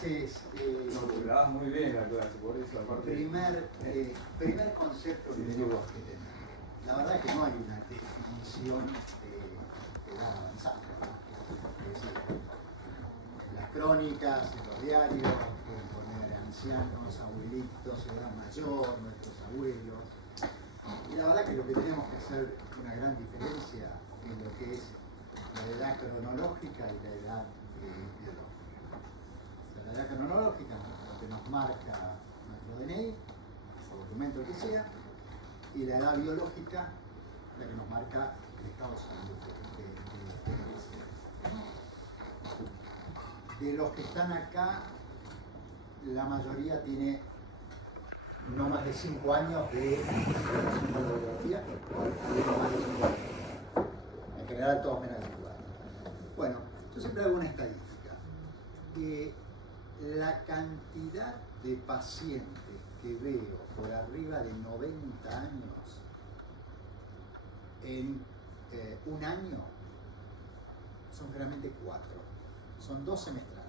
No, porque la das muy bien la clase, por eso aparte. Primer concepto que tenemos que tener. La verdad es que no hay una definición de edad avanzada. Es decir, en las crónicas, en los diarios, pueden poner ancianos, abuelitos, edad mayor, nuestros abuelos. Y la verdad que lo que tenemos que hacer una gran diferencia en lo que es la edad cronológica y la edad biológica. La edad cronológica, lo que nos marca nuestro DNI, o documento que sea, y la edad biológica, la que nos marca el estado de salud de los que están acá, la mayoría tiene no más de 5 años de biología, no más de 5 años. En general todos menos de 5 años. Bueno, yo siempre hago una estadística. La cantidad de pacientes que veo por arriba de 90 años en un año son generalmente 4. Son 2 semestrales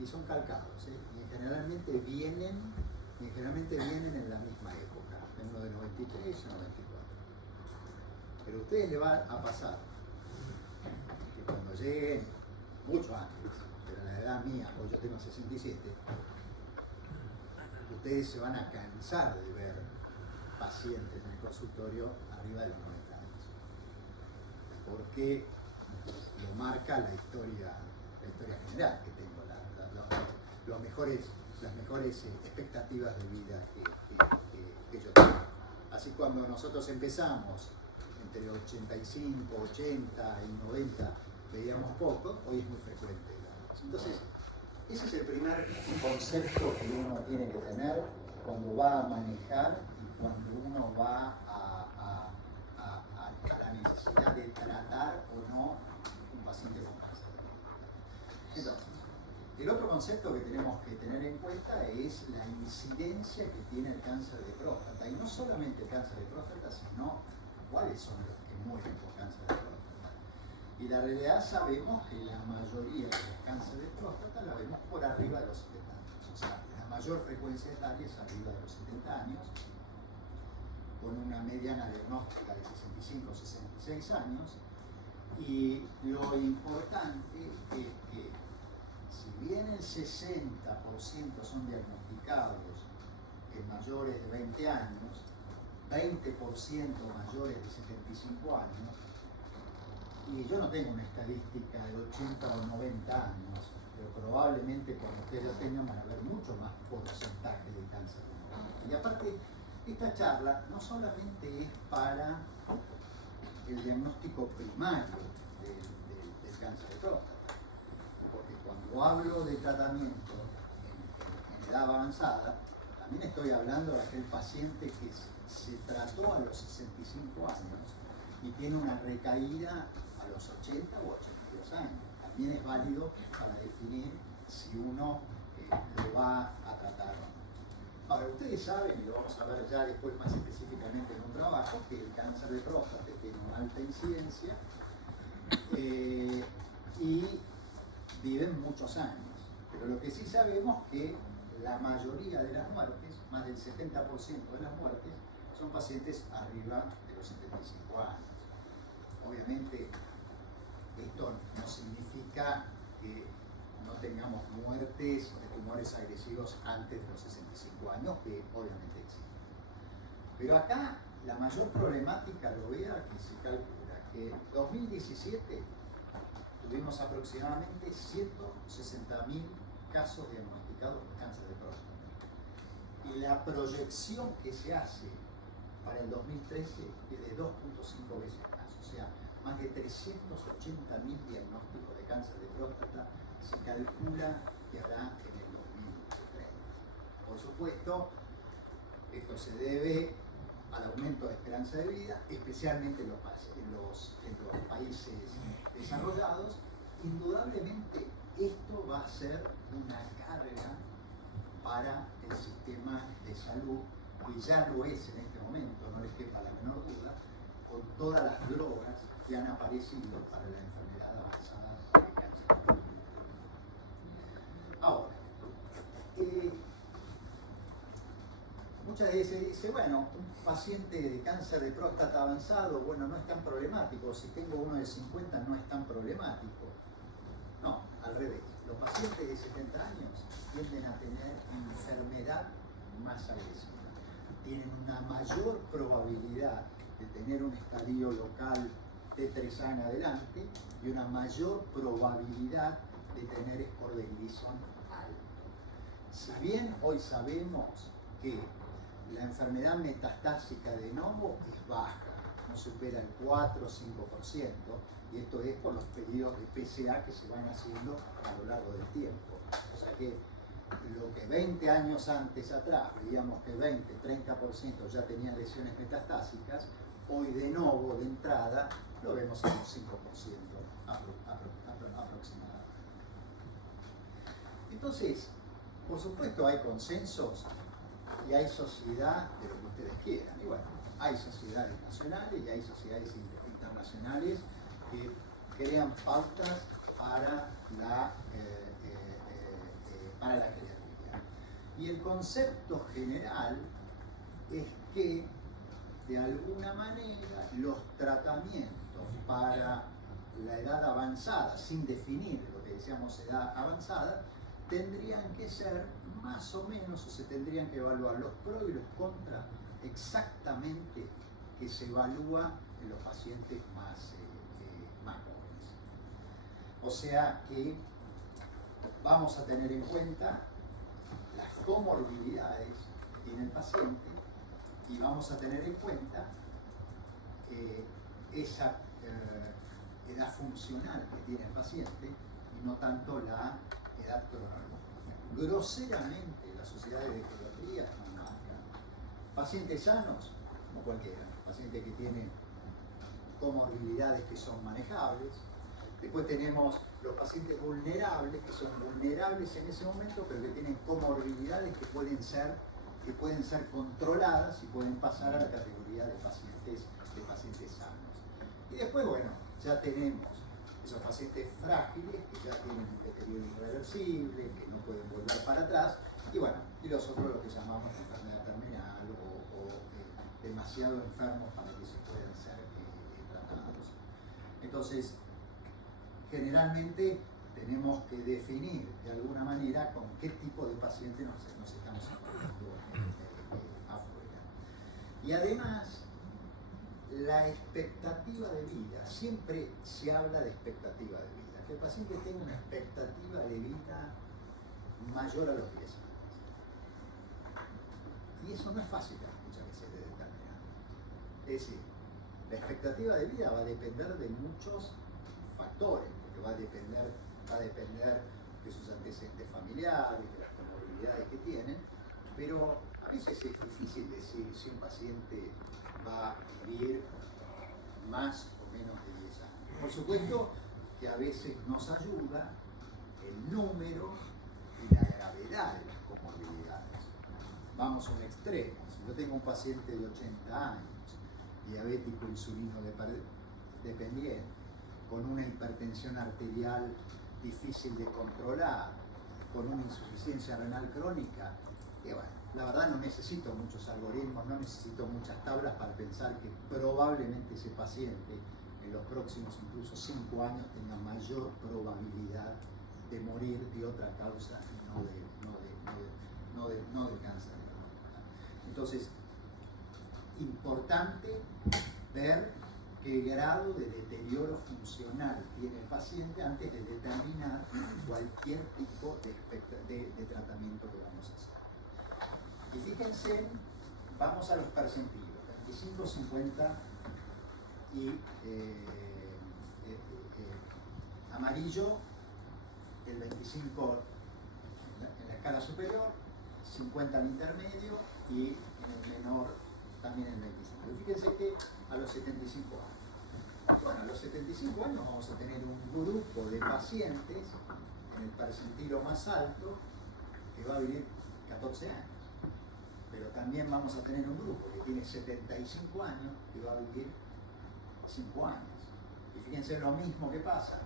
y son calcados, y generalmente vienen en la misma época, en uno de 93 y 94. Pero a ustedes les va a pasar que cuando lleguen mucho antes, pero a la edad mía, hoy yo tengo 67, ustedes se van a cansar de ver pacientes en el consultorio arriba de los 90 años. Porque lo marca la historia general que tengo, las mejores expectativas de vida que yo tengo. Así cuando nosotros empezamos, entre 85, 80 y 90, veíamos poco, hoy es muy frecuente. Entonces, ese es el primer concepto que uno tiene que tener cuando va a manejar y cuando uno va a la necesidad de tratar o no un paciente con cáncer. Entonces, el otro concepto que tenemos que tener en cuenta es la incidencia que tiene el cáncer de próstata. Y no solamente el cáncer de próstata, sino cuáles son los que mueren por cáncer de próstata. Y la realidad sabemos que la mayoría de los cánceres de próstata la vemos por arriba de los 70 años. O sea, la mayor frecuencia etaria es arriba de los 70 años, con una mediana diagnóstica de 65 o 66 años. Y lo importante es que si bien el 60% son diagnosticados en mayores de 20 años, 20% mayores de 75 años, y yo no tengo una estadística de 80 o 90 años, pero probablemente cuando ustedes lo tengan van a ver mucho más porcentaje de cáncer de próstata. Y aparte, esta charla no solamente es para el diagnóstico primario del cáncer de próstata, porque cuando hablo de tratamiento en edad avanzada, también estoy hablando de aquel paciente que se trató a los 65 años y tiene una recaída a los 80 o 82 años. También es válido para definir si uno lo va a tratar o no. Ahora, ustedes saben, y lo vamos a ver ya después más específicamente en un trabajo, que el cáncer de próstata tiene una alta incidencia y viven muchos años. Pero lo que sí sabemos es que la mayoría de las muertes, más del 70% de las muertes, son pacientes arriba de los 75 años. Obviamente, esto no significa que no tengamos muertes de tumores agresivos antes de los 65 años, que obviamente existen. Pero acá la mayor problemática lo vea que se calcula que en 2017 tuvimos aproximadamente 160.000 casos diagnosticados de cáncer de próstata. Y la proyección que se hace para el 2013 es de 2.5 veces más. O sea, más de 380.000 diagnósticos de cáncer de próstata se calcula que hará en el 2030. Por supuesto, esto se debe al aumento de esperanza de vida, especialmente en los países desarrollados. Indudablemente esto va a ser una carga para el sistema de salud, que ya lo es en este momento, no les quepa la menor duda, con todas las drogas que han aparecido para la enfermedad avanzada de cáncer. Ahora, muchas veces se dice, bueno, un paciente de cáncer de próstata avanzado, bueno, no es tan problemático, si tengo uno de 50 no es tan problemático. No, al revés. Los pacientes de 70 años tienden a tener enfermedad más agresiva. Tienen una mayor probabilidad de tener un estadio local T3A en adelante y una mayor probabilidad de tener score de Gleason alto. Si bien hoy sabemos que la enfermedad metastásica de novo es baja, no supera el 4 o 5%, y esto es por los periodos de PSA que se van haciendo a lo largo del tiempo. O sea que lo que 20 años antes atrás veíamos que 20-30% ya tenían lesiones metastásicas, hoy de novo, de entrada, lo vemos en un 5% aproximadamente. Entonces, por supuesto hay consensos y hay sociedad de lo que ustedes quieran. Y bueno, hay sociedades nacionales y hay sociedades internacionales que crean pautas para la geriatría. Y el concepto general es que de alguna manera los tratamientos para la edad avanzada, sin definir lo que decíamos edad avanzada, tendrían que ser más o menos, o se tendrían que evaluar los pros y los contras exactamente que se evalúa en los pacientes más jóvenes. O sea que vamos a tener en cuenta las comorbilidades que tiene el paciente y vamos a tener en cuenta esa edad funcional que tiene el paciente y no tanto la edad cronológica. Groseramente, las sociedades de geriatría están marcadas. Pacientes sanos, como cualquiera, pacientes que tienen comorbilidades que son manejables. Después tenemos los pacientes vulnerables, que son vulnerables en ese momento, pero que tienen comorbilidades que pueden ser controladas y pueden pasar a la categoría de pacientes sanos. Y después, bueno, ya tenemos esos pacientes frágiles que ya tienen un deterioro irreversible, que no pueden volver para atrás, y bueno, y los otros lo que llamamos enfermedad terminal o demasiado enfermos para que se puedan ser tratados. Entonces, generalmente tenemos que definir de alguna manera con qué tipo de paciente nos estamos encontrando afuera. Y además, la expectativa de vida, siempre se habla de expectativa de vida, que el paciente tenga una expectativa de vida mayor a los 10 años. Y eso no es fácil muchas veces de determinar. Es decir, la expectativa de vida va a depender de muchos factores, porque va a depender de sus antecedentes familiares, de las comorbilidades que tienen, pero a veces es difícil decir si un paciente va a vivir más o menos de 10 años. Por supuesto que a veces nos ayuda el número y la gravedad de las comorbilidades. Vamos a un extremo. Si yo tengo un paciente de 80 años, diabético insulino dependiente, con una hipertensión arterial difícil de controlar, con una insuficiencia renal crónica, y bueno, la verdad no necesito muchos algoritmos, no necesito muchas tablas para pensar que probablemente ese paciente en los próximos incluso 5 años tenga mayor probabilidad de morir de otra causa y no de cáncer. Entonces, importante ver qué grado de deterioro funcional tiene el paciente antes de determinar cualquier tipo de tratamiento que vamos a hacer. Y fíjense, vamos a los percentilos, 25, 50 y amarillo, el 25 en la escala superior, 50 al intermedio y en el menor también el 25. Y fíjense que a los 75 años. Bueno, a los 75 años vamos a tener un grupo de pacientes en el percentilo más alto que va a vivir 14 años. Pero también vamos a tener un grupo que tiene 75 años que va a vivir 5 años. Y fíjense lo mismo que pasa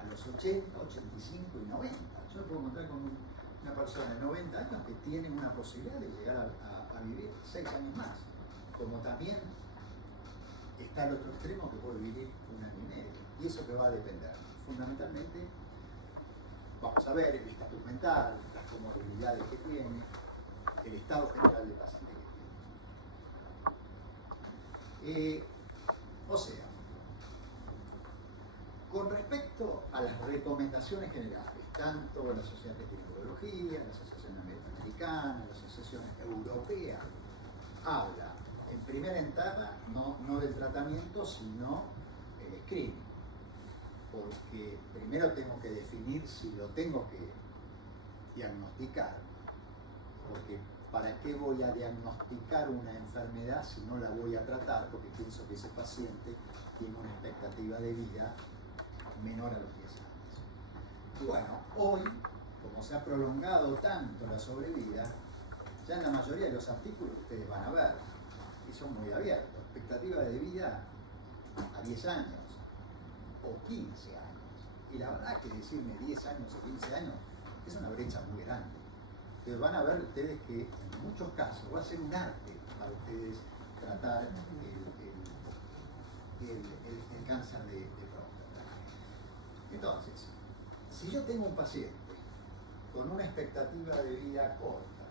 a los 80, 85 y 90. Yo puedo encontrar con una persona de 90 años que tiene una posibilidad de llegar a a vivir 6 años más, como también está el otro extremo que puede vivir 1 año y medio. Y eso que va a depender, fundamentalmente, vamos a ver el estatus mental, las comorbilidades que tiene, el estado general del paciente que tiene. O sea, con respecto a las recomendaciones generales, tanto la Sociedad de Epidemiología, la Asociación Americana, la Asociación Europea, habla en primera etapa no del tratamiento, sino el screening. Porque primero tengo que definir si lo tengo que diagnosticar. Porque ¿para qué voy a diagnosticar una enfermedad si no la voy a tratar? Porque pienso que ese paciente tiene una expectativa de vida menor a los 10 años. Y bueno, hoy, como se ha prolongado tanto la sobrevida, ya en la mayoría de los artículos ustedes van a ver, y son muy abiertos, expectativa de vida a 10 años o 15 años. Y la verdad que decirme 10 años o 15 años es una brecha muy grande. Entonces van a ver ustedes que en muchos casos va a ser un arte para ustedes tratar el cáncer de próstata. Entonces, si yo tengo un paciente con una expectativa de vida corta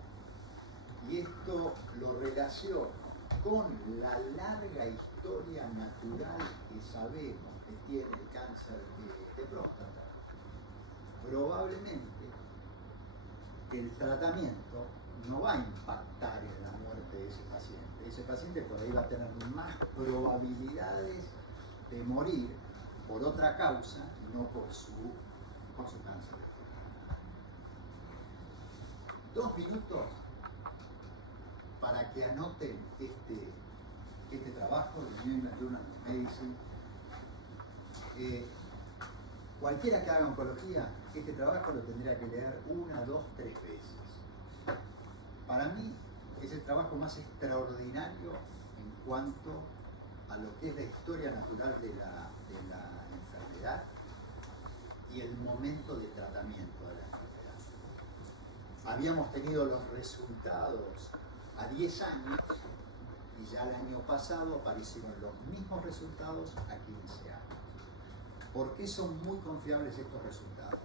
y esto lo relaciono con la larga historia natural que sabemos que tiene el cáncer de próstata, probablemente el tratamiento no va a impactar en la muerte de ese paciente. Ese paciente por ahí va a tener más probabilidades de morir por otra causa, no por su cáncer. 2 minutos para que anoten este trabajo de New England Journal of Medicine. Cualquiera que haga oncología, este trabajo lo tendría que leer 1, 2, 3 veces. Para mí es el trabajo más extraordinario en cuanto a lo que es la historia natural de la enfermedad y el momento de tratamiento de la enfermedad. Habíamos tenido los resultados a 10 años y ya el año pasado aparecieron los mismos resultados a 15 años. ¿Por qué son muy confiables estos resultados?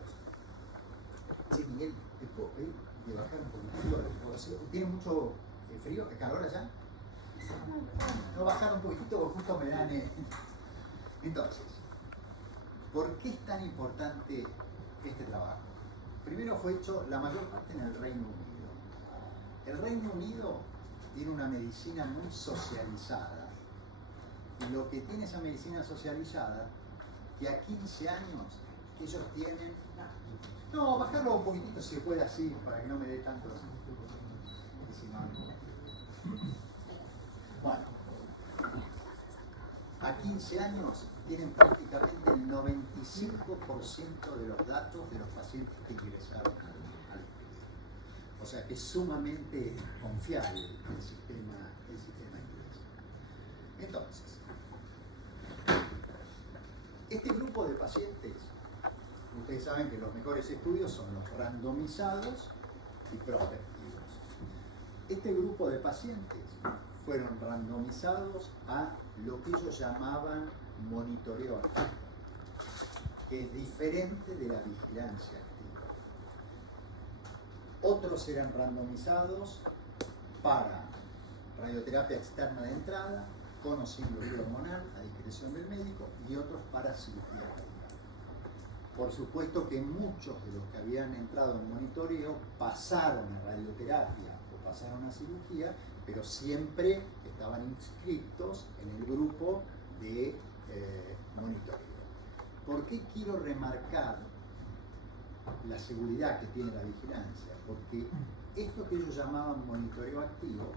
Sí, Miguel, ¿te puedo pedir de bajar un poquitito? ¿Tiene mucho frío? ¿Calor allá? No, bajar un poquitito porque justo me dan... Entonces, ¿por qué es tan importante este trabajo? Primero fue hecho la mayor parte en el Reino Unido. El Reino Unido tiene una medicina muy socializada. Y lo que tiene esa medicina socializada, que a 15 años ellos tienen... No, bajarlo un poquitito si se puede así, para que no me dé tanto... Bueno, a 15 años tienen prácticamente el 95% de los datos de los pacientes que ingresaron al hospital. O sea que es sumamente confiable el sistema inglés. Entonces, este grupo de pacientes, ustedes saben que los mejores estudios son los randomizados y prospectivos. Este grupo de pacientes fueron randomizados a lo que ellos llamaban monitoreo activo, que es diferente de la vigilancia activa. Otros eran randomizados para radioterapia externa de entrada, con o sin bloqueo hormonal a discreción del médico, y otros para cirugía radical. Por supuesto que muchos de los que habían entrado en monitoreo pasaron a radioterapia o pasaron a cirugía, pero siempre estaban inscritos en el grupo de monitoreo. ¿Por qué quiero remarcar la seguridad que tiene la vigilancia? Porque esto que ellos llamaban monitoreo activo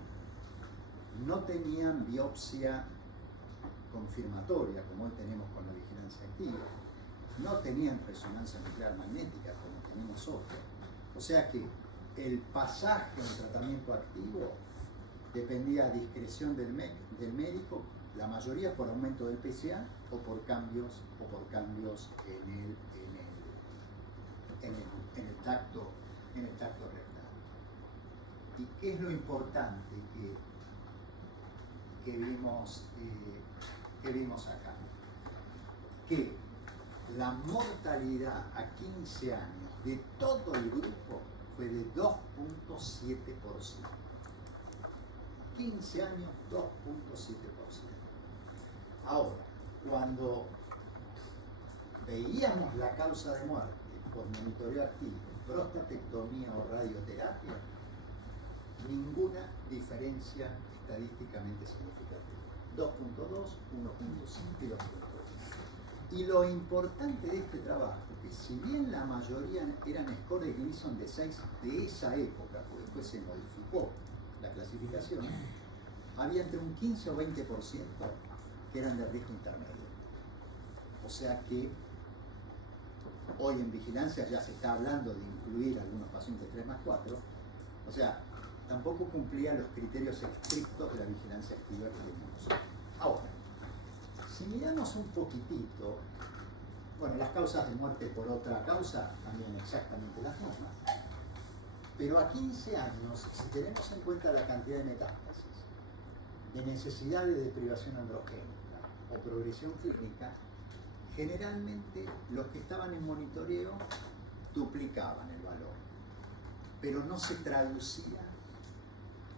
no tenían biopsia confirmatoria, como hoy tenemos con la vigilancia activa, no tenían resonancia nuclear magnética, como tenemos hoy. O sea que el pasaje en tratamiento activo dependía a discreción del médico, la mayoría por aumento del PSA o por cambios en el tacto rectal. ¿Y qué es lo importante que vimos acá? Que la mortalidad a 15 años de todo el grupo fue de 2.7%. 15 años, 2.7%. Ahora, cuando veíamos la causa de muerte por monitoreo activo, prostatectomía o radioterapia, ninguna diferencia estadísticamente significativa. 2.2, 1.5 y 2.2. Y lo importante de este trabajo, que si bien la mayoría eran score de Gleason de 6 de esa época, porque después se modificó la clasificación, había entre un 15 o 20% que eran de riesgo intermedio. O sea que hoy en vigilancia ya se está hablando de incluir algunos pacientes 3+4, o sea, tampoco cumplía los criterios estrictos de la vigilancia activa que tenemos. Ahora, si miramos un poquitito, bueno, las causas de muerte por otra causa cambian exactamente las mismas, pero a 15 años, si tenemos en cuenta la cantidad de metástasis, de necesidad de deprivación androgénica o progresión clínica, generalmente los que estaban en monitoreo duplicaban el valor, pero no se traducía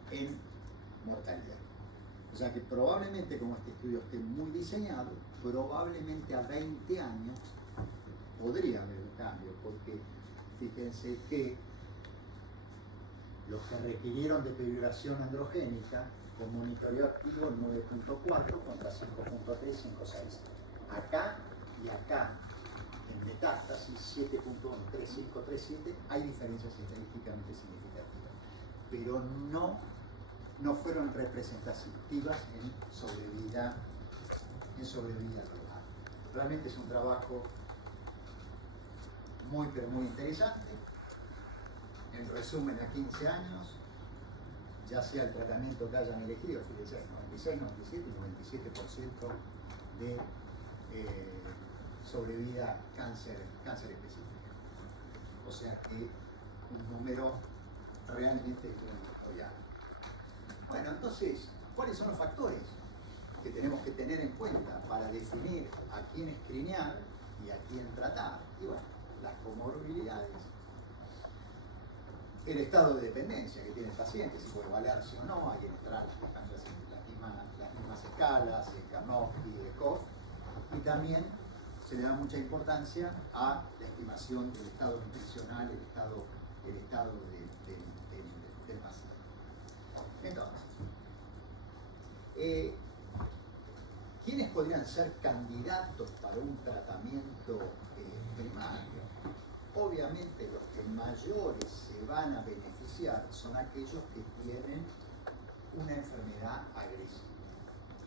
en mortalidad. O sea que probablemente, como este estudio esté muy diseñado, probablemente a 20 años podría haber un cambio, porque fíjense que los que requirieron deprivación androgénica con monitoreo activo 9.4 contra 5.3, 5.6. Acá y acá, en metástasis 7.1, 3.5, 3.7, hay diferencias estadísticamente significativas, pero no fueron representativas en sobrevida global. Realmente es un trabajo muy, pero muy interesante. En resumen, a 15 años, ya sea el tratamiento que hayan elegido, fíjense, 96, 97 y 97% de sobrevida cáncer específico. O sea que un número realmente muy alto. Bueno, entonces, ¿cuáles son los factores que tenemos que tener en cuenta para definir a quién escrinear y a quién tratar? Y bueno, las comorbilidades, el estado de dependencia que tiene el paciente, si puede valerse o no, ahí entran las mismas escalas, el Karnofsky, el Koch, y también se le da mucha importancia a la estimación del estado nutricional, el estado del paciente. Entonces, ¿quiénes podrían ser candidatos para un tratamiento primario? Obviamente los que mayores se van a beneficiar son aquellos que tienen una enfermedad agresiva,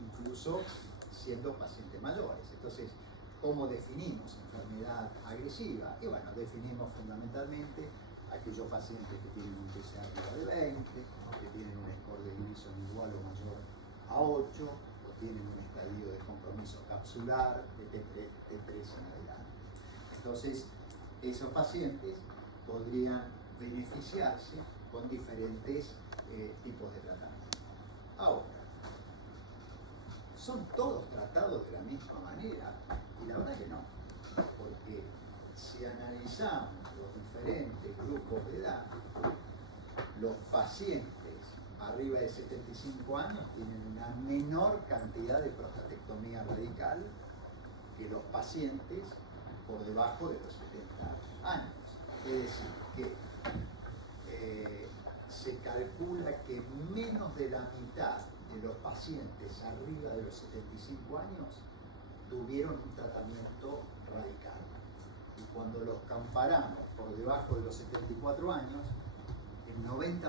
incluso siendo pacientes mayores. Entonces, ¿cómo definimos enfermedad agresiva? Y bueno, definimos fundamentalmente aquellos pacientes que tienen un TSA arriba de 20, que tienen un score de Gleason igual o mayor a 8, o tienen un estadio de compromiso capsular de T3 en adelante. Entonces, esos pacientes podrían beneficiarse con diferentes tipos de tratamiento. Ahora, ¿son todos tratados de la misma manera? Y la verdad que no, porque si analizamos los diferentes grupos de edad, los pacientes arriba de 75 años tienen una menor cantidad de prostatectomía radical que los pacientes por debajo de los 70 años. Es decir, que se calcula que menos de la mitad de los pacientes arriba de los 75 años tuvieron un tratamiento radical. Y cuando los comparamos por debajo de los 74 años, el 90%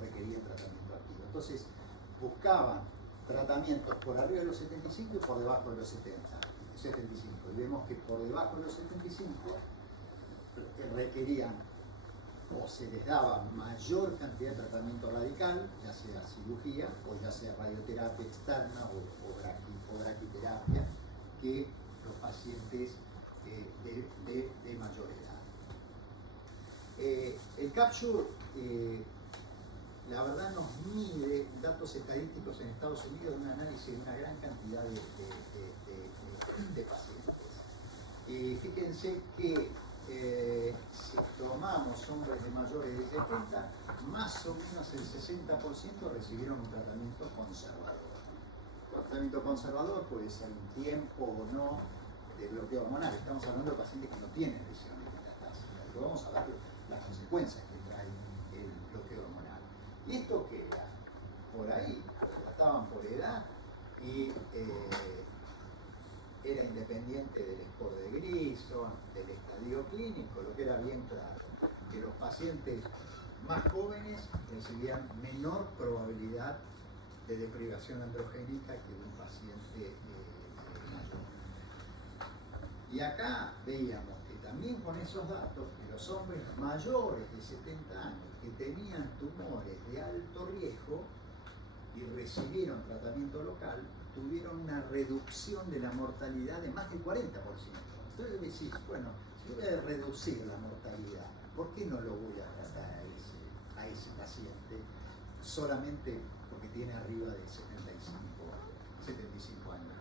requerían tratamiento activo. Entonces, buscaban tratamientos por arriba de los 75 y por debajo de los 75. Y vemos que por debajo de los 75 requerían o se les daba mayor cantidad de tratamiento radical, ya sea cirugía o ya sea radioterapia externa o braquiterapia, que los pacientes de mayor edad. El CAPSURE, la verdad nos mide datos estadísticos en Estados Unidos de un análisis de una gran cantidad de pacientes. Y fíjense que si tomamos hombres de mayores de 70, más o menos el 60% recibieron un tratamiento conservador. Un tratamiento conservador puede ser un tiempo o no de bloqueo hormonal. Estamos hablando de pacientes que no tienen lesiones metastáticas. Pero vamos a ver las consecuencias que trae el bloqueo hormonal. ¿Y esto qué era? Por ahí, trataban por edad y era independiente del score de Gleason, del estadio clínico, lo que era bien claro, que los pacientes más jóvenes recibían menor probabilidad de deprivación androgénica que un paciente mayor. Y acá veíamos que también con esos datos, que los hombres mayores de 70 años que tenían tumores de alto riesgo y recibieron tratamiento local, tuvieron una reducción de la mortalidad de más del 40%. Entonces decís, bueno, si yo voy a reducir la mortalidad, ¿por qué no lo voy a tratar a ese paciente solamente porque tiene arriba de 75 años?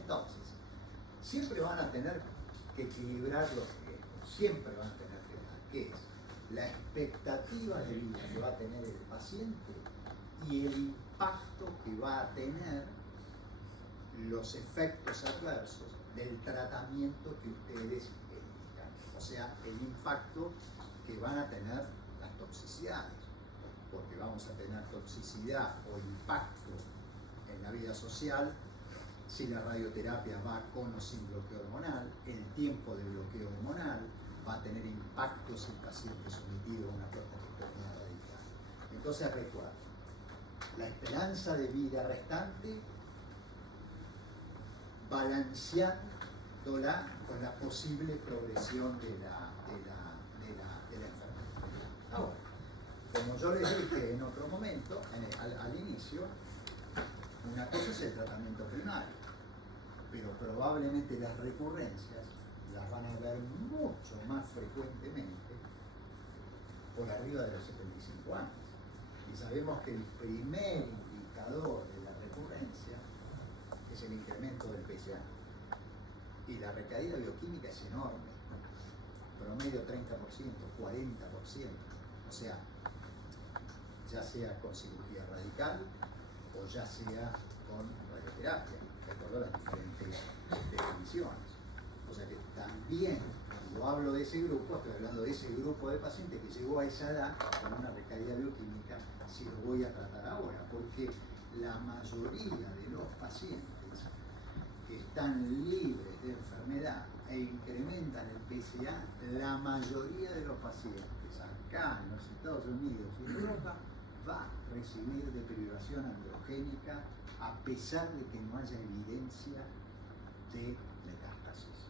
Entonces, siempre van a tener que equilibrar los riesgos, siempre van a tener que ver qué es la expectativa de vida que va a tener el paciente y el impacto que va a tener los efectos adversos del tratamiento que ustedes elijan. O sea, el impacto que van a tener las toxicidades, porque vamos a tener toxicidad o impacto en la vida social si la radioterapia va con o sin bloqueo hormonal, el tiempo de bloqueo hormonal va a tener impacto si el paciente es sometido a una prostatectomía radical. Entonces recuerda, la esperanza de vida restante balanceándola con la posible progresión de la enfermedad. Ahora, como yo les dije en otro momento, al inicio, una cosa es el tratamiento primario, pero probablemente las recurrencias las van a ver mucho más frecuentemente por arriba de los 75 años. Y sabemos que el primer indicador de la recurrencia es el incremento del PSA. Y la recaída bioquímica es enorme, promedio 30%, 40%. O sea, ya sea con cirugía radical o ya sea con radioterapia, de acuerdo a las diferentes definiciones. O sea que también, cuando hablo de ese grupo, estoy hablando de ese grupo de pacientes que llegó a esa edad con una recaída bioquímica, si lo voy a tratar ahora, porque la mayoría de los pacientes que están libres de enfermedad e incrementan el PSA, la mayoría de los pacientes acá en los Estados Unidos y en Europa va a recibir deprivación androgénica a pesar de que no haya evidencia de metástasis.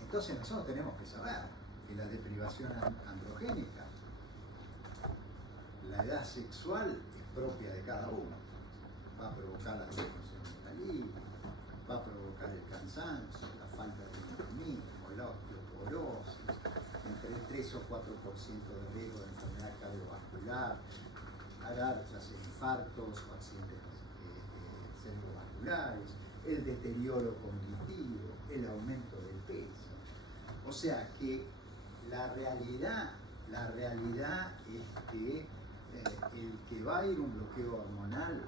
Entonces nosotros tenemos que saber que la deprivación androgénica, la edad sexual es propia de cada uno. Va a provocar la disfunción metabólica, va a provocar el cansancio, la falta de dinamismo, la osteoporosis, entre el 3 o 4% de riesgo de enfermedad cardiovascular, alergias, infartos, accidentes cerebrovasculares, el deterioro cognitivo, el aumento del peso. O sea que la realidad es que el que va a ir un bloqueo hormonal,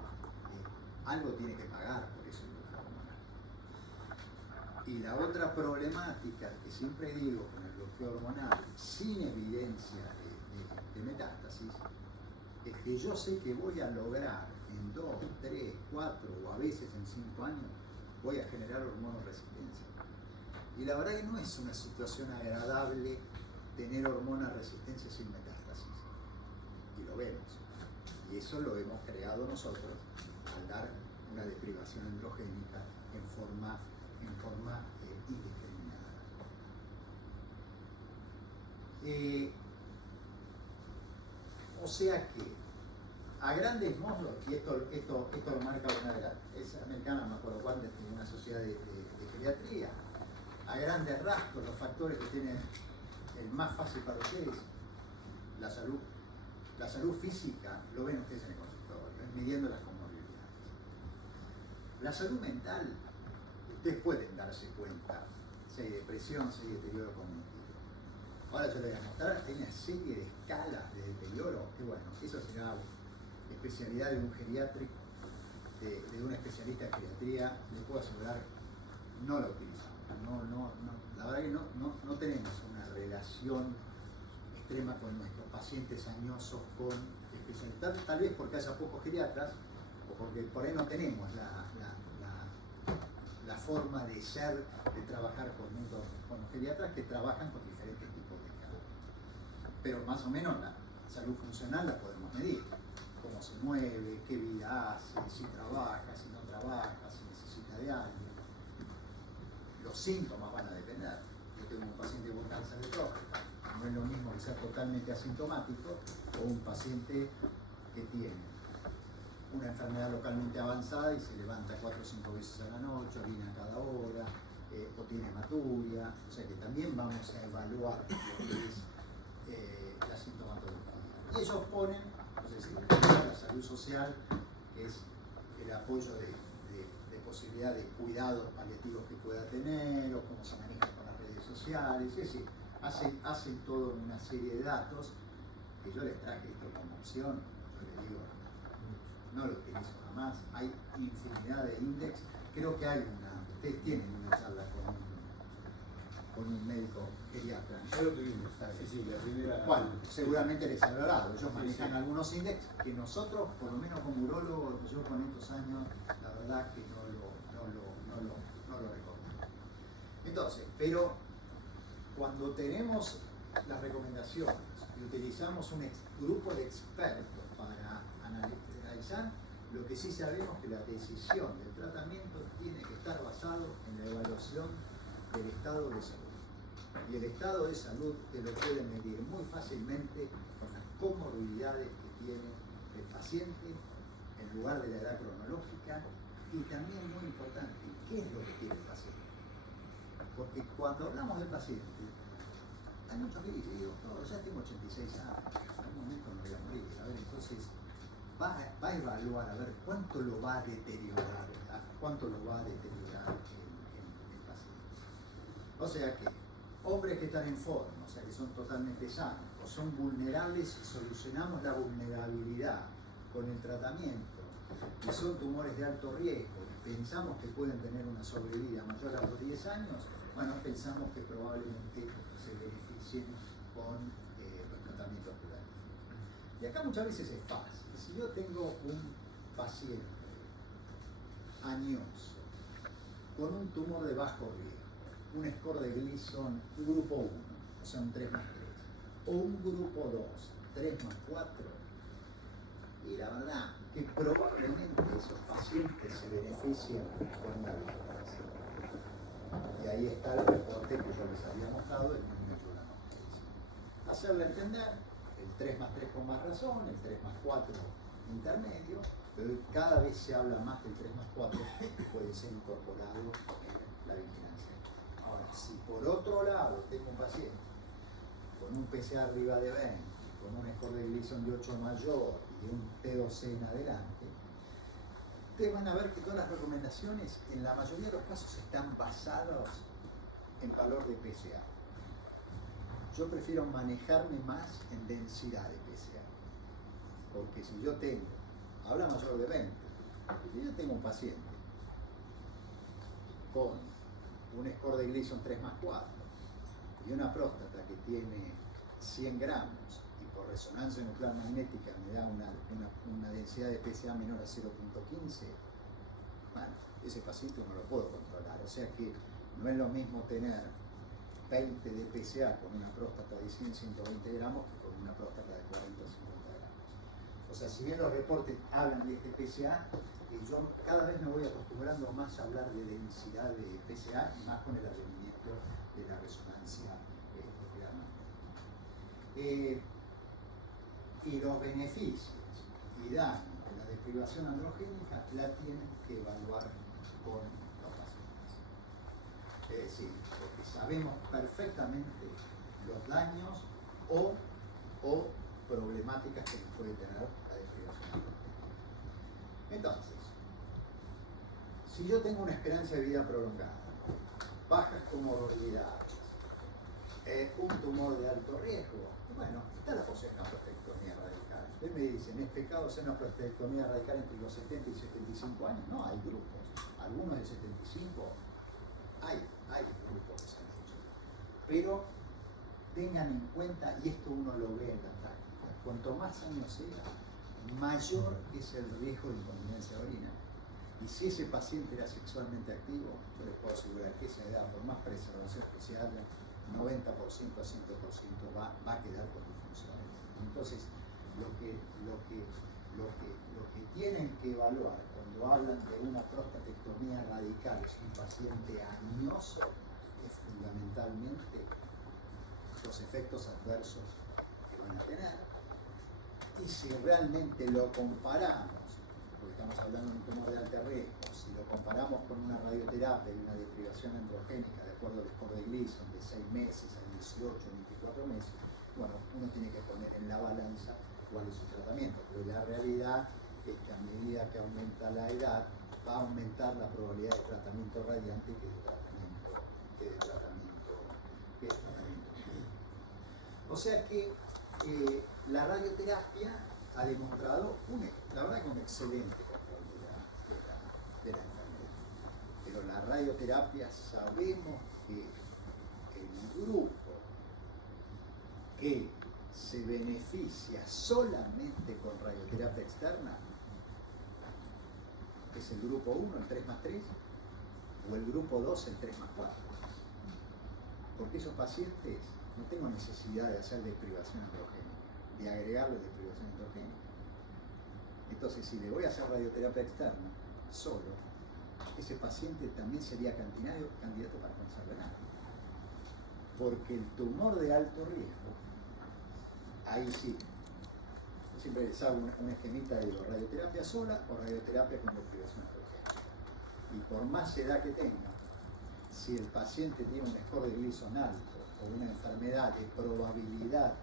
algo tiene que pagar por ese bloqueo hormonal. Y la otra problemática que siempre digo con el bloqueo hormonal, sin evidencia de metástasis, es que yo sé que voy a lograr en 2, 3, 4 o a veces en 5 años, voy a generar hormonoresistencia. Y la verdad que no es una situación agradable tener hormonoresistencia sin metástasis. Y lo vemos. Y eso lo hemos creado nosotros al dar una deprivación androgénica en forma indiscriminada. O sea que, a grandes modos, y esto lo marca una de las, es americana, no me acuerdo cuándo, es una sociedad de geriatría, a grandes rasgos los factores que tienen el más fácil para ustedes, la salud física, lo ven ustedes en el consultorio, es midiendo las comorbilidades. La salud mental, ustedes pueden darse cuenta si hay depresión, si hay deterioro cognitivo. Ahora yo les voy a mostrar, hay una serie de escalas de deterioro, que bueno, eso será especialidad de un geriátrico, de un especialista de geriatría, les puedo asegurar, no la utilizamos. La verdad que no tenemos una relación extrema con nuestros pacientes añosos con especialistas, tal vez porque haya pocos geriatras o porque por ahí no tenemos la forma de ser, de trabajar con los geriatras que trabajan con diferentes tipos de casos. Pero más o menos la salud funcional la podemos medir. Cómo se mueve, qué vida hace, si trabaja, si no trabaja, si necesita de alguien. Los síntomas van a depender. Yo tengo un paciente con cáncer de próstata, no es lo mismo que sea totalmente asintomático o un paciente que tiene una enfermedad localmente avanzada y se levanta 4 o 5 veces a la noche, orina cada hora, o tiene hematuria, o sea que también vamos a evaluar lo que es la sintomatología. Y ellos ponen, no sé si la salud social, que es el apoyo de posibilidad de cuidados paliativos que pueda tener o cómo se maneja con las redes sociales, es decir, hacen toda una serie de datos que yo les traje esto como opción, yo les digo, no lo utilizo jamás, hay infinidad de índices, creo que ustedes tienen una charla con un médico geriatra. Ya lo tuvimos, sí, la primera. Bueno, seguramente les habrá dado, ellos manejan algunos índices que nosotros, por lo menos como urólogos, yo con estos años, la verdad que no lo recomiendo. Entonces, pero cuando tenemos las recomendaciones y utilizamos un grupo de expertos para analizar, lo que sí sabemos es que la decisión del tratamiento tiene que estar basado en la evaluación del estado de salud. Y el estado de salud te lo pueden medir muy fácilmente con las comorbilidades que tiene el paciente en lugar de la edad cronológica y también muy importante, ¿qué es lo que tiene el paciente? Porque cuando hablamos del paciente, hay muchos que dicen, ya tengo 86 años, en algún momento me voy a morir. A ver, entonces va a evaluar a ver cuánto lo va a deteriorar, ¿verdad? Cuánto lo va a deteriorar el paciente. O sea que hombres que están en forma, o sea que son totalmente sanos, o son vulnerables, solucionamos la vulnerabilidad con el tratamiento, y son tumores de alto riesgo, y pensamos que pueden tener una sobrevida mayor a los 10 años, bueno, pensamos que probablemente se beneficien con los tratamientos curativos. Y acá muchas veces es fácil. Si yo tengo un paciente añoso con un tumor de bajo riesgo, un score de Gleason grupo 1, o sea un 3+3, o un grupo 2, 3+4, y la verdad que probablemente esos pacientes se benefician con una vigilancia. Y ahí está el reporte que yo les había mostrado del niño Yulano. Hacerle entender el 3+3 con más razón, el 3+4 intermedio, pero cada vez se habla más del 3+4 que puede ser incorporado en la vigilancia. Ahora, si por otro lado tengo un paciente con un PSA arriba de 20, con un score de Gleason de 8 mayor y un T2C en adelante, ustedes van a ver que todas las recomendaciones en la mayoría de los casos están basadas en valor de PSA. Yo prefiero manejarme más en densidad de PSA, porque si yo tengo, habla mayor de 20, si yo tengo un paciente con un score de Gleason 3+4 y una próstata que tiene 100 gramos y por resonancia nuclear magnética me da una densidad de PSA menor a 0.15, bueno, ese paciente no lo puedo controlar, o sea que no es lo mismo tener 20 de PSA con una próstata de 100-120 gramos que con una próstata de 40 o 50 gramos. O sea, si bien los reportes hablan de este PSA, yo cada vez me voy acostumbrando más a hablar de densidad de PSA y más con el advenimiento de la resonancia nuclear magnética. Y los beneficios y daños de la deprivación androgénica la tienen que evaluar con los pacientes. Es decir, porque sabemos perfectamente los los daños o problemáticas que puede tener la desprivación. Entonces, si yo tengo una esperanza de vida prolongada, bajas comorbilidades, un tumor de alto riesgo, bueno, está la posibilidad de una prostatectomía radical. Ustedes me dicen, ¿es pecado hacer una prostatectomía radical entre los 70 y 75 años? No, hay grupos. Algunos del 75, hay grupos que se han hecho. Pero tengan en cuenta, y esto uno lo ve en la práctica, cuanto más años sea, mayor es el riesgo de incontinencia de orina. Y si ese paciente era sexualmente activo, yo les puedo asegurar que esa edad, por más preservación que se haga, 90% a 100% va a quedar con disfunciones. Entonces, lo que tienen que evaluar cuando hablan de una prostatectomía radical, es un paciente añoso, es fundamentalmente los efectos adversos que van a tener. Y si realmente lo comparamos, porque estamos hablando de un tumor de alto riesgo, si lo comparamos con una radioterapia y una deprivación androgénica de acuerdo al score de Gleason de 6 meses a 18, 24 meses, bueno, uno tiene que poner en la balanza cuál es su tratamiento, pero la realidad es que a medida que aumenta la edad, va a aumentar la probabilidad de tratamiento radiante que de tratamiento. O sea que la radioterapia ha demostrado la verdad que un excelente control de la enfermedad. Pero la radioterapia sabemos que el grupo que se beneficia solamente con radioterapia externa es el grupo 1, el 3+3, o el grupo 2, el 3+4. Porque esos pacientes no tengo necesidad de hacer deprivación androgénica, de agregarle deprivación androgénica. Entonces, si le voy a hacer radioterapia externa solo, ese paciente también sería candidato para cáncer renal. Porque el tumor de alto riesgo, ahí sí, yo siempre les hago una esquemita de radioterapia sola o radioterapia con deprivación androgénica. Y por más edad que tenga, si el paciente tiene un score de Gleason alto o una enfermedad de probabilidad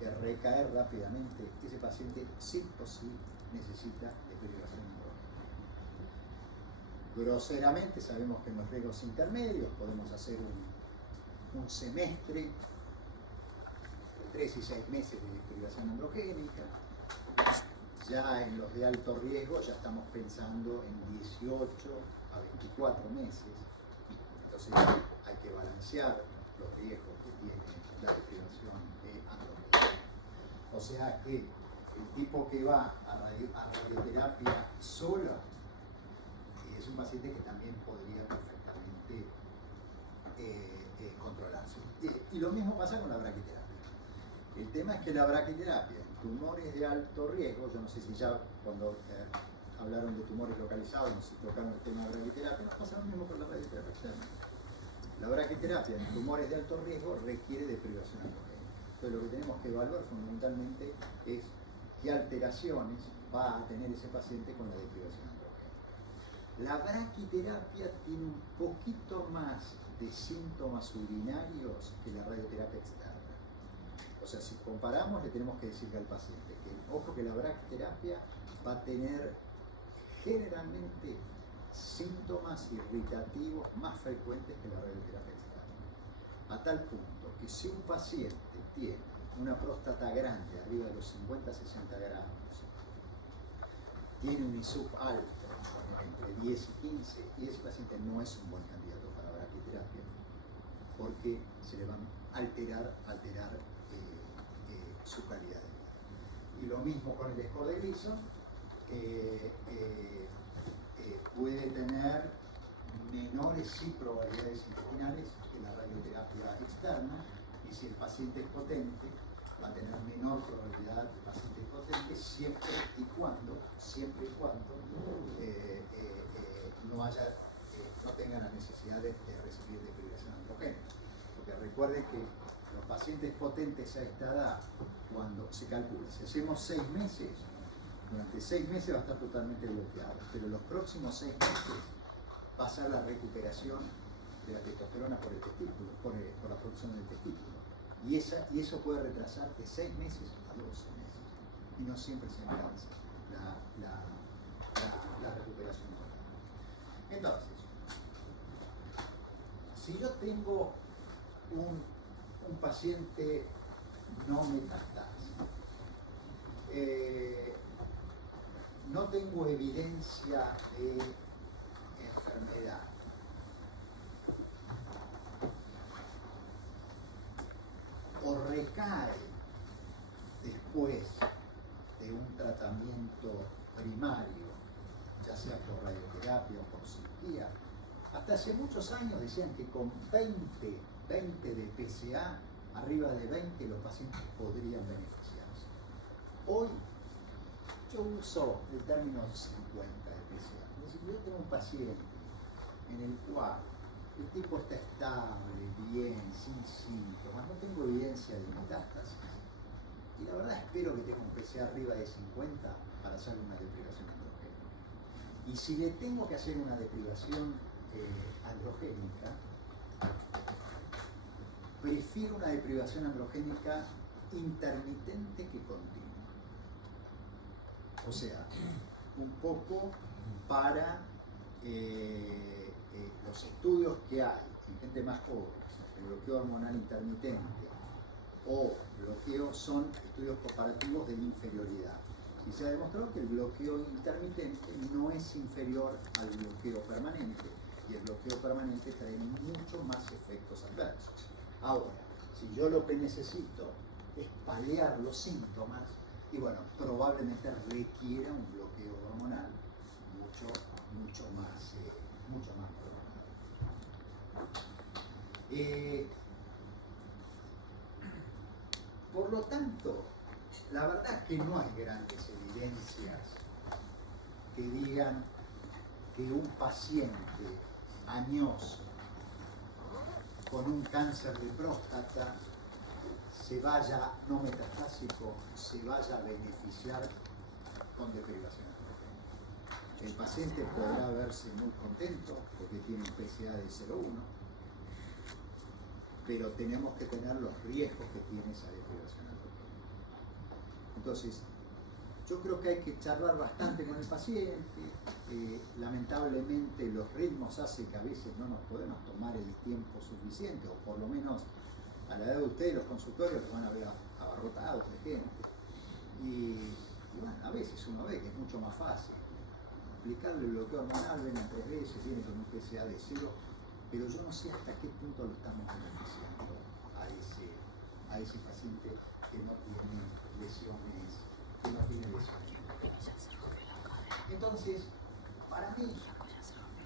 de recaer rápidamente, ese paciente sí o sí necesita deprivación androgénica. Groseramente sabemos que en los riesgos intermedios podemos hacer un semestre, de 3 y 6 meses de deprivación androgénica. Ya en los de alto riesgo ya estamos pensando en 18 a 24 meses. Entonces hay que balancear los riesgos que tiene la deprivación androgénica. O sea que el tipo que va a radioterapia sola es un paciente que también podría perfectamente controlarse. Y lo mismo pasa con la braquiterapia. El tema es que la braquiterapia en tumores de alto riesgo, yo no sé si ya cuando hablaron de tumores localizados, no sé si tocaron el tema de braquiterapia, pasa lo mismo con la radioterapia externa. La braquiterapia en tumores de alto riesgo requiere deprivación androgénica. Entonces lo que tenemos que evaluar fundamentalmente es qué alteraciones va a tener ese paciente con la deprivación androgénica. La braquiterapia tiene un poquito más de síntomas urinarios que la radioterapia externa. O sea, si comparamos, le tenemos que decir al paciente que, ojo, que la braquiterapia va a tener generalmente síntomas irritativos más frecuentes que la radioterapia externa. A tal punto que si un paciente tiene una próstata grande, arriba de los 50-60 gramos, tiene un ISUP alto, entre 10 y 15, y ese paciente no es un buen candidato para braquiterapia, porque se le va a alterar su calidad de vida. Y lo mismo con el score de Gleason, puede tener menores probabilidades intestinales que la radioterapia externa, y si el paciente es potente, va a tener menor probabilidad de paciente potente siempre y cuando no tenga la necesidad de recibir deprivación androgénica. Porque recuerden que los pacientes potentes a esta edad, cuando se calcula, si hacemos 6 meses, durante 6 meses va a estar totalmente bloqueado, pero los próximos 6 meses va a ser la recuperación de la testosterona por el testículo, por la producción del testículo. Y eso puede retrasar de 6 meses a 12 meses. Y no siempre se alcanza la recuperación total. Entonces, si yo tengo un paciente no metastásico, no tengo evidencia de enfermedad, o recae después de un tratamiento primario, ya sea por radioterapia o por cirugía, hasta hace muchos años decían que con 20 de PSA, arriba de 20 los pacientes podrían beneficiarse. Hoy yo uso el término 50 de PSA. Es decir, yo tengo un paciente en el cual el tipo está estable, bien, sin síntomas, no tengo evidencia de metástasis. Y la verdad espero que tenga un PSA arriba de 50 para hacer una deprivación androgénica. Y si le tengo que hacer una deprivación androgénica, prefiero una deprivación androgénica intermitente que continua. O sea, un poco para los estudios que hay en gente más joven, el bloqueo hormonal intermitente o bloqueo, son estudios comparativos de inferioridad. Y se ha demostrado que el bloqueo intermitente no es inferior al bloqueo permanente, y el bloqueo permanente trae mucho más efectos adversos. Ahora, si yo lo que necesito es paliar los síntomas, y bueno, probablemente requiera un bloqueo hormonal mucho más prolongado. Por lo tanto, la verdad que no hay grandes evidencias que digan que un paciente añoso con un cáncer de próstata se vaya, no metastásico, se vaya a beneficiar con deprivación androgénica. El paciente podrá verse muy contento porque tiene un PSA de 0,1, pero tenemos que tener los riesgos que tiene esa deprivación androgénica. Entonces, yo creo que hay que charlar bastante con el paciente. Lamentablemente los ritmos hacen que a veces no nos podemos tomar el tiempo suficiente, o por lo menos a la edad de ustedes los consultorios los van a ver abarrotados de gente. Y bueno, a veces uno ve que es mucho más fácil aplicarle el bloqueo hormonal, ven 3 veces, viene con un PSA de 0, pero yo no sé hasta qué punto lo estamos beneficiando a ese paciente que no tiene lesiones. Entonces, para mí,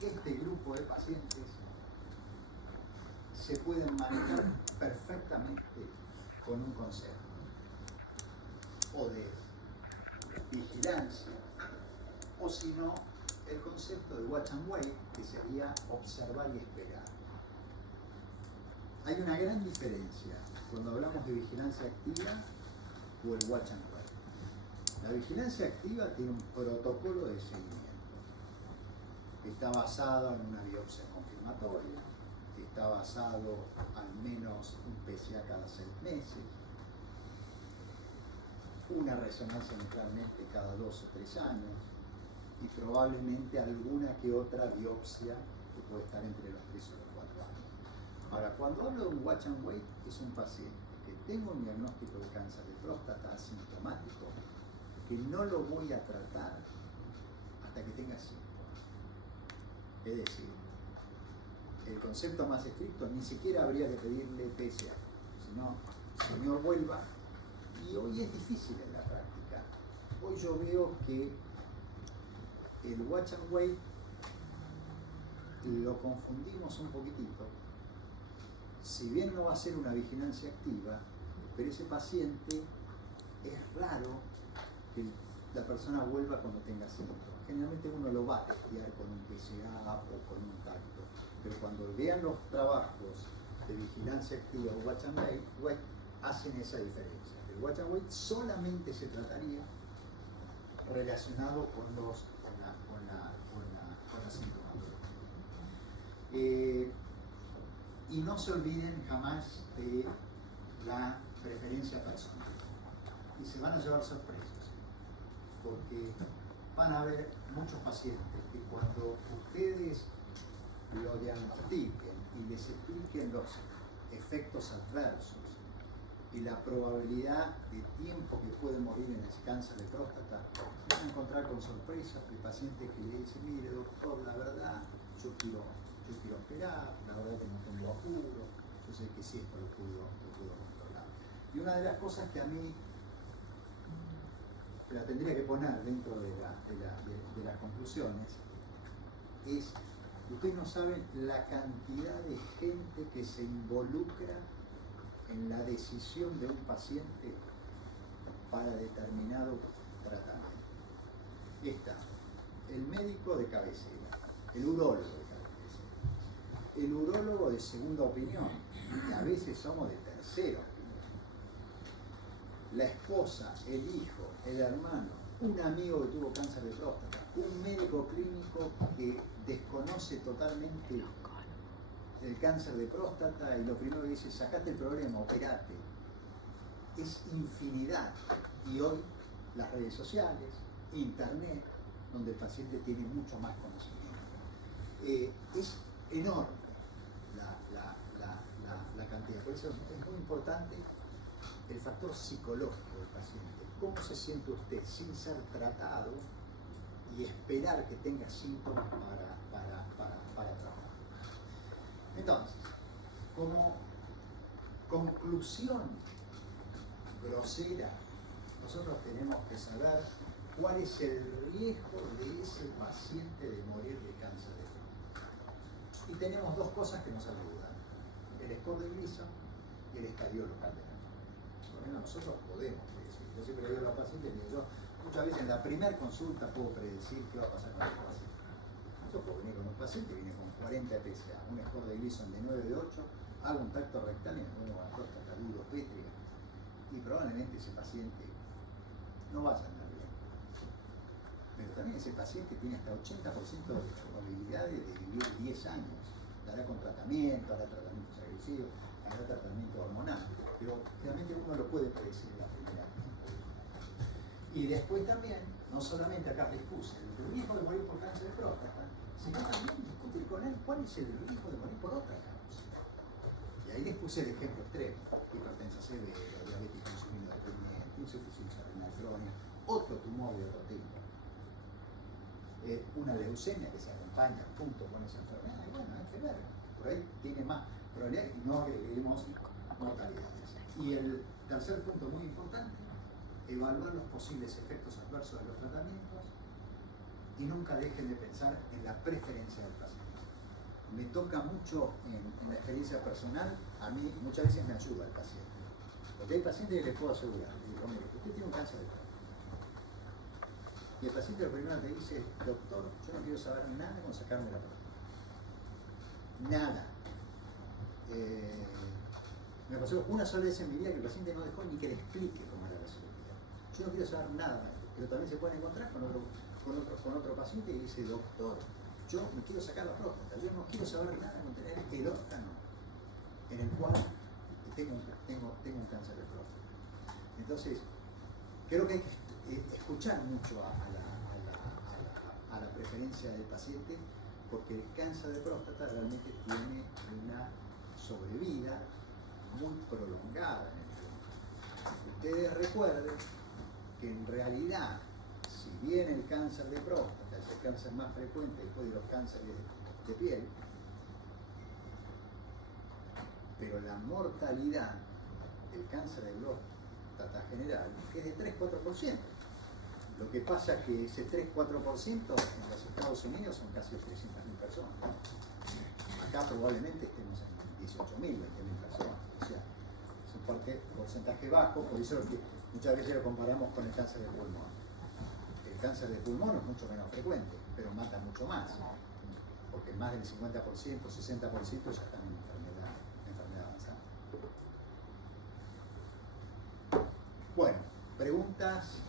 este grupo de pacientes se pueden manejar perfectamente con un concepto o de vigilancia, o si no, el concepto de watch and wait, que sería observar y esperar. Hay una gran diferencia cuando hablamos de vigilancia activa o el watch and wait. La vigilancia activa tiene un protocolo de seguimiento. Está basado en una biopsia confirmatoria, está basado al menos un PSA cada 6 meses, una resonancia nuclearmente cada 2 o 3 años, y probablemente alguna que otra biopsia que puede estar entre los 3 o los 4 años. Ahora, cuando hablo de un watch and wait, es un paciente que tengo un diagnóstico de cáncer de próstata asintomático, que no lo voy a tratar hasta que tenga síntomas. Es decir, el concepto más estricto, ni siquiera habría que pedirle PSA, sino, señor, vuelva. Y hoy es difícil en la práctica. Hoy yo veo que el watch and wait lo confundimos un poquitito. Si bien no va a ser una vigilancia activa, pero ese paciente es raro que la persona vuelva cuando tenga síntomas. Generalmente uno lo va a testear con un PSA o con un tacto, pero cuando vean los trabajos de vigilancia activa o watch and wait, hacen esa diferencia. El watch and wait solamente se trataría relacionado con la sintomatología. Y no se olviden jamás de la preferencia personal. Y se van a llevar sorpresas, porque van a haber muchos pacientes que cuando ustedes lo diagnostiquen y les expliquen los efectos adversos y la probabilidad de tiempo que puede morir en el cáncer de próstata, van a encontrar con sorpresas de pacientes que le dicen: mire doctor, la verdad, yo quiero operar, la verdad que no tengo apuro, yo sé que sí esto lo puedo controlar. Y una de las cosas que a mí la tendría que poner dentro de las conclusiones es: ustedes no saben la cantidad de gente que se involucra en la decisión de un paciente para determinado tratamiento. Está el médico de cabecera, el urólogo de cabecera, el urólogo de segunda opinión, que a veces somos de tercera opinión, la esposa, el hijo, el hermano, un amigo que tuvo cáncer de próstata, un médico clínico que desconoce totalmente el cáncer de próstata y lo primero que dice: sacate el problema, operate. Es infinidad. Y hoy las redes sociales, internet, donde el paciente tiene mucho más conocimiento. Es enorme la cantidad. Por eso es muy importante el factor psicológico del paciente. ¿Cómo se siente usted sin ser tratado y esperar que tenga síntomas para trabajar? Entonces, como conclusión grosera, nosotros tenemos que saber cuál es el riesgo de ese paciente de morir de cáncer de próstata. Y tenemos dos cosas que nos ayudan: el score de Gleason y el estadio local de la enfermedad. Por lo menos nosotros podemos predecir. Yo siempre le digo a los pacientes, muchas veces en la primera consulta puedo predecir qué va a pasar con el paciente. Yo puedo venir con un paciente, viene con 40 PSA, un score de Gleason de 9 de 8, hago un tacto rectal y me pongo la próstata duropétrica, y probablemente ese paciente no vaya a andar bien. Pero también ese paciente tiene hasta 80% de probabilidades de vivir 10 años. Dará con tratamiento, hará tratamientos agresivos, hará tratamiento hormonal, pero realmente uno lo puede predecir en la primera vez. Y después también, no solamente acá les puse el riesgo de morir por cáncer de próstata, sino también discutir con él cuál es el riesgo de morir por otra causa. Y ahí les puse el ejemplo extremo: hipertensión severa, diabetes insulinodependiente, insuficiencia renal crónica, otro tumor de otro tipo, una leucemia que se acompaña junto con esa enfermedad. Y bueno, hay que ver, por ahí tiene más probabilidad y no agreguemos mortalidades. Y el tercer punto muy importante: evaluar los posibles efectos adversos de los tratamientos y nunca dejen de pensar en la preferencia del paciente. Me toca mucho en la experiencia personal, a mí muchas veces me ayuda el paciente, porque hay pacientes que les puedo asegurar, digo: mire, usted tiene un cáncer de próstata. Y el paciente lo primero que dice: doctor, yo no quiero saber nada con sacarme la próstata. Nada. Me pasó una sola vez en mi vida que el paciente no dejó ni que le explique cómo era la cirugía. Yo no quiero saber nada, pero también se puede encontrar con otro paciente y dice: doctor, yo me quiero sacar la próstata, yo no quiero saber nada con tener el órgano en el cual tengo un cáncer de próstata. Entonces, creo que hay que escuchar mucho a la preferencia del paciente, porque el cáncer de próstata realmente tiene una sobrevida muy prolongada en el tiempo. Ustedes recuerden que en realidad, si bien el cáncer de próstata es el cáncer más frecuente después de los cánceres de piel, pero la mortalidad del cáncer de próstata general es de 3-4%. Lo que pasa es que ese 3-4% en los Estados Unidos son casi 300.000 personas. Acá probablemente estemos en 18.000, 20.000 personas. O sea, es un porcentaje bajo, por eso que muchas veces lo comparamos con el cáncer de pulmón. El cáncer de pulmón es mucho menos frecuente, pero mata mucho más, porque más del 50%, 60% ya están en enfermedad avanzada. Bueno, preguntas.